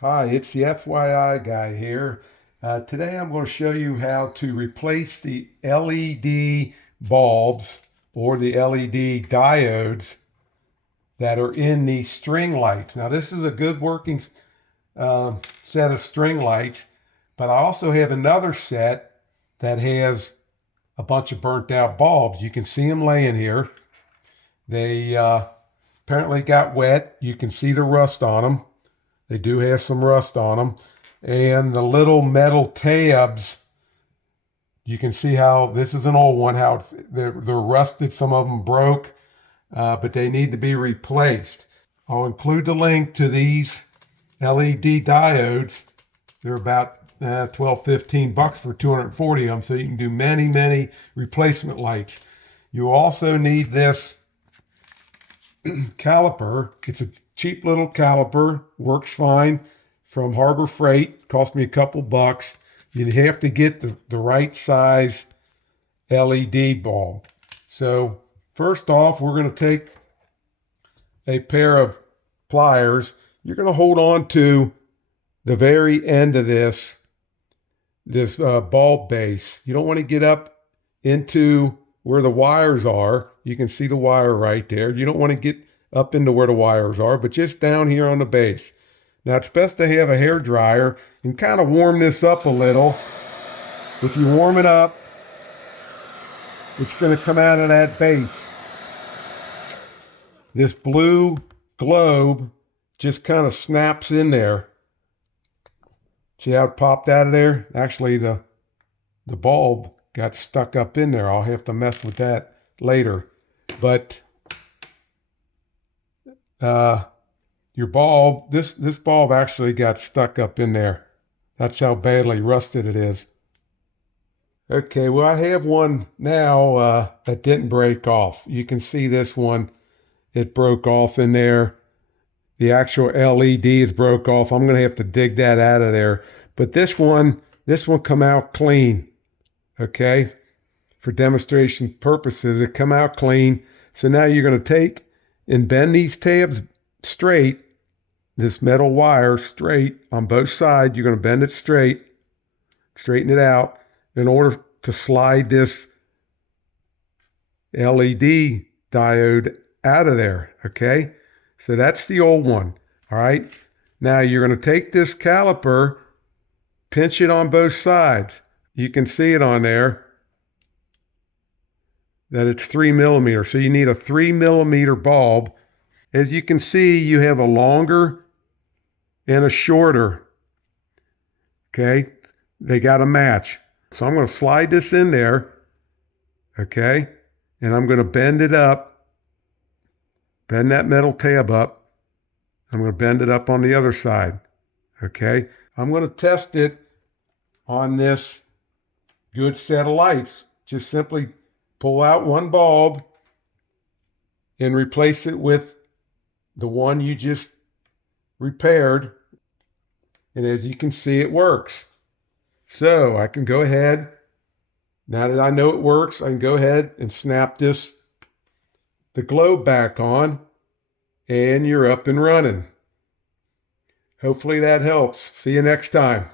Hi, it's the FYI guy here. Today I'm going to show you how to replace the LED bulbs or the LED diodes that are in the string lights. Now this is a good working set of string lights, but I also have another set that has a bunch of burnt out bulbs. You can see them laying here. They apparently got wet. You can see the rust on them. They do have some rust on them. And the little metal tabs, you can see how this is an old one, how they're rusted. Some of them broke, but they need to be replaced. I'll include the link to these LED diodes. They're about 12, 15 bucks for 240 of them, so you can do many, many replacement lights. You also need this caliper. It's a cheap little caliper, works fine, from Harbor Freight. Cost me a couple bucks. You have to get the right size LED bulb. So first off, we're going to take a pair of pliers. You're going to hold on to the very end of this bulb base. You don't want to get up into where the wires are. You can see the wire right there. You don't want to get up into where the wires are, but just down here on the base. Now it's best to have a hair dryer and kind of warm this up a little. If you warm it up, it's going to come out of that base. This blue globe just kind of snaps in there. See how it popped out of there? Actually, the bulb got stuck up in there. I'll have to mess with that later. But your bulb, this bulb actually got stuck up in there. That's how badly rusted it is. Okay, well, I have one now that didn't break off. You can see this one. It broke off in there. The actual LED is broke off. I'm going to have to dig that out of there. But this one come out clean. Okay? For demonstration purposes, it come out clean. So now you're going to take and bend these tabs straight, this metal wire straight on both sides. You're going to bend it straight, straighten it out in order to slide this LED diode out of there. Okay? So that's the old one. All right? Now you're going to take this caliper, pinch it on both sides. You can see it on there that it's 3 millimeters. So you need a 3 millimeter bulb. As you can see, you have a longer and a shorter. Okay? They got to match. So I'm going to slide this in there. Okay? And I'm going to bend it up. Bend that metal tab up. I'm going to bend it up on the other side. Okay? I'm going to test it on this good set of lights. Just simply pull out one bulb and replace it with the one you just repaired. And as you can see, it works. So I can go ahead, now that I know it works, I can go ahead and snap the globe back on, and you're up and running. Hopefully that helps. See you next time.